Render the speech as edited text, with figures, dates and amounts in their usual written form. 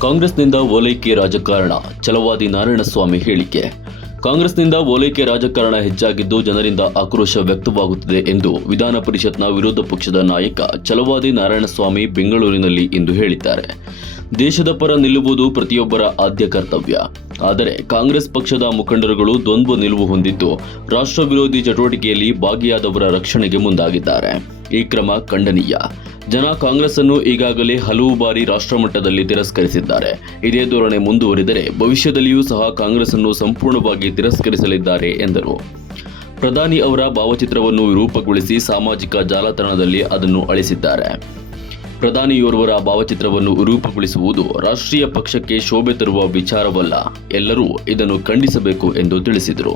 ಕಾಂಗ್ರೆಸ್ನಿಂದ ಓಲೈಕೆ ರಾಜಕಾರಣ, ಛಲವಾದಿ ನಾರಾಯಣಸ್ವಾಮಿ ಹೇಳಿಕೆ. ಕಾಂಗ್ರೆಸ್ನಿಂದ ಓಲೈಕೆ ರಾಜಕಾರಣ ಹೆಚ್ಚಾಗಿದ್ದು ಜನರಿಂದ ಆಕ್ರೋಶ ವ್ಯಕ್ತವಾಗುತ್ತಿದೆ ಎಂದು ವಿಧಾನ ಪರಿಷತ್ನ ವಿರೋಧ ಪಕ್ಷದ ನಾಯಕ ಛಲವಾದಿ ನಾರಾಯಣಸ್ವಾಮಿ ಬೆಂಗಳೂರಿನಲ್ಲಿ ಇಂದು ಹೇಳಿದ್ದಾರೆ. ದೇಶದ ಪರ ನಿಲ್ಲುವುದು ಪ್ರತಿಯೊಬ್ಬರ ಆದ್ಯ ಕರ್ತವ್ಯ. ಆದರೆ ಕಾಂಗ್ರೆಸ್ ಪಕ್ಷದ ಮುಖಂಡರುಗಳು ದ್ವಂದ್ವ ನಿಲುವು ಹೊಂದಿದ್ದು ರಾಷ್ಟ್ರ ವಿರೋಧಿ ಚಟುವಟಿಕೆಯಲ್ಲಿ ಭಾಗಿಯಾದವರ ರಕ್ಷಣೆಗೆ ಮುಂದಾಗಿದ್ದಾರೆ. ಈ ಕ್ರಮ ಖಂಡನೀಯ. ಜನ ಕಾಂಗ್ರೆಸ್ ಅನ್ನು ಈಗಾಗಲೇ ಹಲವು ಬಾರಿ ರಾಷ್ಟ್ರಮಟ್ಟದಲ್ಲಿ ತಿರಸ್ಕರಿಸಿದ್ದಾರೆ. ಇದೇ ಧೋರಣೆ ಮುಂದುವರಿದರೆ ಭವಿಷ್ಯದಲ್ಲಿಯೂ ಸಹ ಕಾಂಗ್ರೆಸ್ ಅನ್ನು ಸಂಪೂರ್ಣವಾಗಿ ತಿರಸ್ಕರಿಸಲಿದ್ದಾರೆ ಎಂದರು. ಪ್ರಧಾನಿ ಅವರ ಭಾವಚಿತ್ರವನ್ನು ವಿರೂಪಗೊಳಿಸಿ ಸಾಮಾಜಿಕ ಜಾಲತಾಣದಲ್ಲಿ ಅದನ್ನು ಅಳಿಸಿದ್ದಾರೆ. ಪ್ರಧಾನಿಯೋರ್ವರ ಭಾವಚಿತ್ರವನ್ನು ವಿರೂಪಗೊಳಿಸುವುದು ರಾಷ್ಟ್ರೀಯ ಪಕ್ಷಕ್ಕೆ ಶೋಭೆ ತರುವ ವಿಚಾರವಲ್ಲ. ಎಲ್ಲರೂ ಇದನ್ನು ಖಂಡಿಸಬೇಕು ಎಂದು ತಿಳಿಸಿದರು.